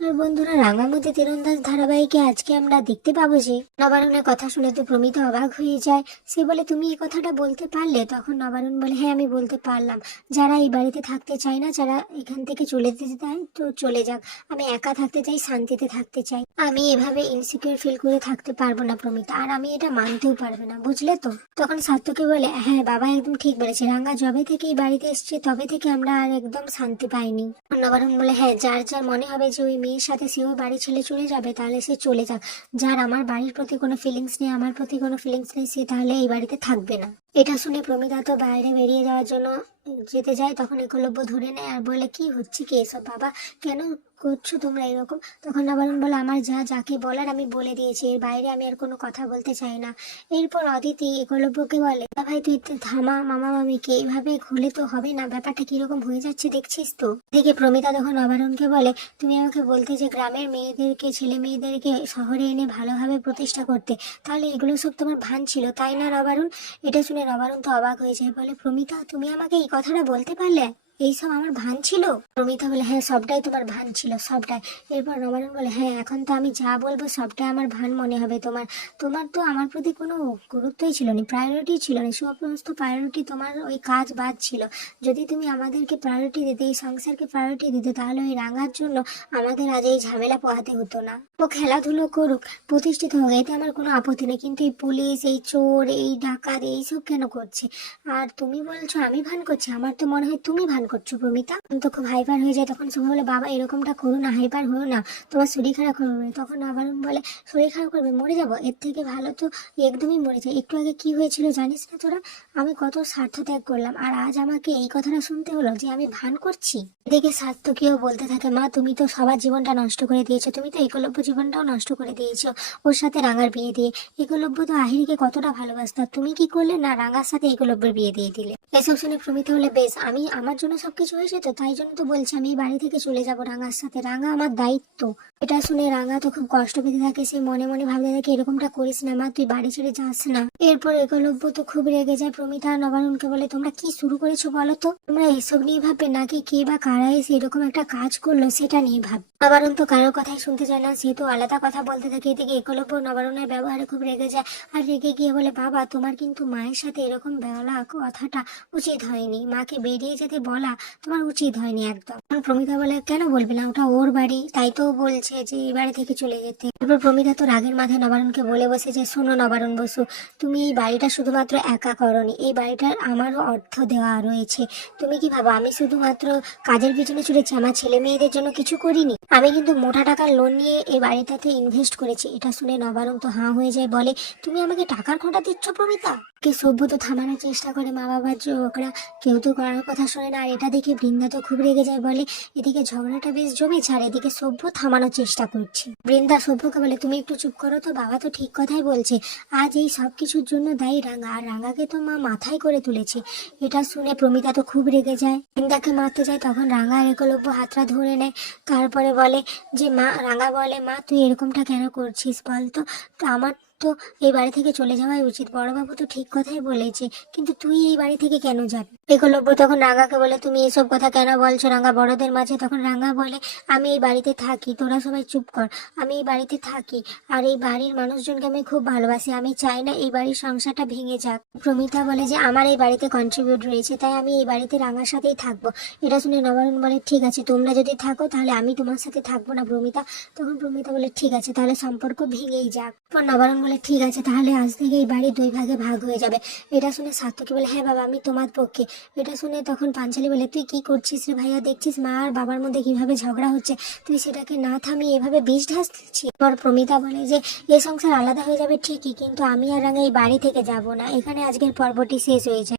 আর বন্ধুরা রাঙামতি তীরন্দাজ ধারাবাহিকে আজকে আমরা দেখতে পাবো যে নবারুণের কথা শুনে তো প্রমিতা অবাক হয়ে যায়। সে বলে, তুমি এই কথাটা বলতে পারলে? তখন নবারুণ বলে হ্যাঁ আমি বলতে পারলাম। যারা এই বাড়িতে থাকতে চায় না, যারা এখান থেকে চলে যেতে চায়, তো চলে যাক। আমি একা থাকতে চাই, শান্তিতে থাকতে চাই। আমি এভাবে ইনসিকিউর ফিল করে থাকতে পারব না প্রমিতা, আর আমি এটা মানতেও পারব না, বুঝলে তো? তখন সার্থকে বলে হ্যাঁ বাবা একদম ঠিক বলেছে। রাঙ্গা জবে থেকে এই বাড়িতে এসছে, তবে থেকে আমরা আর একদম শান্তি পাইনি। নবারুণ বলে হ্যাঁ যার যার মনে হবে যে ওই মেয়ের সাথে সেও বাড়ি ছেড়ে চলে যাবে, তাহলে সে চলে যাক। যার আমার বাড়ির প্রতি কোনো ফিলিংস নেই, আমার প্রতি কোনো ফিলিংস নেই, সে তাহলে এই বাড়িতে থাকবে না। এটা শুনে প্রমিতা তো বাইরে বেরিয়ে যাওয়ার জন্য যেতে যায় তখন একলব্য ধরে নেয় আর বলে, কি হচ্ছে কি এসব বাবা? কেন করছ তোমরা এরকম? তখন নবারুণ বলে, আমার যা যাকে বলার আমি বলে দিয়েছি, এর বাইরে আমি আর কোনো কথা বলতে চাই না। এরপর অদিতি একলব্যকে বলে ভাই, তুই থামা, মামা মামিকে এইভাবে ঘুলে তো হবে না? ব্যাপারটা কীরকম হয়ে যাচ্ছে দেখছিস তো? দেখে প্রমিতা তখন নবারুণকে বলে, তুমি আমাকে বলতে যে গ্রামের মেয়েদেরকে, ছেলে মেয়েদেরকে শহরে এনে ভালোভাবে প্রতিষ্ঠা করতে, তাহলে এগুলো সব তোমার ভান ছিল, তাই না নবারুণ? এটা শুনে নবারুণ তো অবাক হয়ে যায়, বলে, প্রমিতা, তুমি আমাকে এই কথাটা বলতে পারলে এইসব আমার ভান ছিল? প্রমিতা বলে হ্যাঁ সবটাই তোমার ভান ছিল, সবটাই। এরপর নবারুণ বলে হ্যাঁ এখন তো আমি যা বলব, সবটাই আমার ভান মনে হবে তোমার। তোমার তো আমার প্রতি কোনো গুরুত্বই ছিল না প্রায়োরিটি ছিল না। সমস্ত প্রায়োরিটি তোমার ওই কাজ বাদ ছিল। যদি তুমি আমাদেরকে প্রায়োরিটি দিতে, এই সংসারকে প্রায়োরিটি দিতে, তাহলে ওই রাঙার জন্য আমাদের আজ এই ঝামেলা পোহাতে হতো না। ও খেলাধুলো করুক, প্রতিষ্ঠিত হোক, এতে আমার কোনো আপত্তি নেই। কিন্তু এই পুলিশ, এই চোর, এই ডাকাত, এইসব কেন করছে? আর তুমি বলছো, আমি ভান করছি, আমার তো মনে হয় তুমি ভান করছ প্রমিতা তো খুব হাইপার হয়ে যায় তখন সবাই বলে, বাবা, এরকমটা করো না হাইপার হো না। তোমার শরীর খারাপ করবে তখন আবার বলে, শরীর খারাপ করবে? মরে যাব? এর থেকে ভালো তো একদমই মরে যায়। একটু আগে কি হয়েছিল জানিস না তোরা? আমি কত স্বার্থ ত্যাগ করলাম। আর আজ আমাকে এই কথাটা শুনতে হলো যে, আমি ভান করছি? এদিকে সার্থকীয় বলতে থাকে, মা, তুমি তো সবার জীবনটা নষ্ট করে দিয়েছ। তুমি তো একলব্য জীবনটাও নষ্ট করে দিয়েছ ওর সাথে রাঙার বিয়ে দিয়ে। একলব্য তো আহিরিকে কতটা ভালোবাসতো। তুমি কি করলে না রাঙার সাথে একলব্যের বিয়ে দিয়ে দিলে? এসব শুনে প্রমিত হলে বেশ, আমি, আমার জন্য সবকিছু হয়েছে তো তাই জন্য তো বলছি আমি এই বাড়ি থেকে চলে যাব রাঙার সাথে। রাঙা আমার দায়িত্ব। এটা শুনে রাঙা তো খুব কষ্ট পেতে থাকে, সে মনে মনে ভাবতে থাকে, এরকমটা করিস না মা, তুই বাড়ি ছেড়ে যাস না। এরপর একলব্য তো খুব রেগে যায়। প্রমিতা নবারুণকে বলে, তোমরা কি শুরু করেছ বলো তো? তোমরা এসব নিয়ে ভাববে নাকি? কে বা কারা এসে এরকম একটা কাজ করল সেটা নিয়ে ভাব। নবারুণ তো কারোর কথাই শুনতে চায় না, সে তো আলাদা কথা বলতে থাকে। এদিকে একলব্য নবারুণের ব্যবহারে খুব রেগে যায় আর রেগে গিয়ে বলে, বাবা, তোমার কিন্তু মায়ের সাথে এরকম বলা কথাটা উচিত হয়নি। মাকে বেরিয়ে যেতে বলা তোমার উচিত হয়নি একদম। প্রমিতা বলে, কেন বলবে না? ওটা ওর বাড়ি। তাই তো বলছে যে, এই বাড়ি থেকে চলে যেতে। তারপর প্রমিতা তো রাগের মাথায় নবারণকে বলে বসে যে, শোনো নবারণ বসু, তুমি এই বাড়িটা শুধুমাত্র একা করনি। এই বাড়িটার আমারও অর্থ দেওয়া রয়েছে। তুমি কি ভাবো, আমি শুধুমাত্র কাজের পিছনে ছুটেছি? আমার ছেলে মেয়েদের জন্য কিছু করিনি? আমি কিন্তু মোটা টাকার লোন নিয়ে এই বাড়িটাতে ইনভেস্ট করেছি। এটা শুনে নবারুণ তো হাঁ হয়ে যায়, বলে, তুমি আমাকে টাকার খোঁটা দিচ্ছ, প্রমিতা? কে সভ্য তো থামানোর চেষ্টা করে মা বাবার ঝগড়া কেউ তো করার কথা শোনে না, আর এটা দেখে বৃন্দা তো খুব রেগে যায়, বলে, এদিকে ঝগড়াটা বেশ জমেছে, আর এদিকে সভ্য থামানোর চেষ্টা করছে। বৃন্দা সভ্যকে বলে, তুমি একটু চুপ করো তো, বাবা তো ঠিক কথাই বলছে। আজ এই সব কিছুর জন্য দায়ী রাঙা, আর রাঙাকে তো মা মাথায় করে তুলেছে। এটা শুনে প্রমিতা তো খুব রেগে যায়। বৃন্দাকে মারতে যায়, তখন রাঙা আর একলব্য হাতটা ধরে নেয়। তারপরে বলে যে মা রাঙা বলে মা তুই এরকমটা কেন করছিস বলতো? তো আমার তো এই বাড়ি থেকে চলে যাওয়াই উচিত। বড়বাবু তো ঠিক কথাই বলেছে। কিন্তু তুই এই বাড়ি থেকে কেন যাবি? একলব্য তখন রাঙাকে বলে, তুমি এসব কথা কেন বলছো? রাঙা বড়দের মাঝে তখন রাঙা বলে, আমি এই বাড়িতে থাকি, তোরা সবাই চুপ কর। আমি এই বাড়িতে থাকি, আর এই বাড়ির মানুষজনকে আমি খুব ভালোবাসি। আমি চাই না এই বাড়ির সংসারটা ভেঙে যাক। প্রমিতা বলে যে, আমার এই বাড়িতে কন্ট্রিবিউট রয়েছে, তাই আমি এই বাড়িতে রাঙার সাথেই থাকব। এটা শুনে নবারুণ বলে, ঠিক আছে, তোমরা যদি থাকো, তাহলে আমি তোমার সাথে থাকব না প্রমিতা। তখন প্রমিতা বলে, ঠিক আছে, তাহলে সম্পর্ক ভেঙেই যাক। নবারুণ বলে, ঠিক আছে, তাহলে আজ থেকে এই বাড়ি দুই ভাগে ভাগ হয়ে যাবে। এটা শুনে সার্থকী বলে হ্যাঁ বাবা, আমি তোমার পক্ষে। এটা শুনে তখন পাঞ্চালি বলে, তুই কি করছিস রে ভাইয়া? দেখছিস মা আর বাবার মধ্যে কীভাবে ঝগড়া হচ্ছে? তুই সেটাকে না থামিয়ে এভাবে বিষ ঢাসছিস? এবার প্রমিতা বলে যে, এ সংসার আলাদা হয়ে যাবে ঠিকই, কিন্তু আমি আর রাঙা এই বাড়ি থেকে যাব না। এখানে আজকের পর্বটি শেষ হয়ে যায়।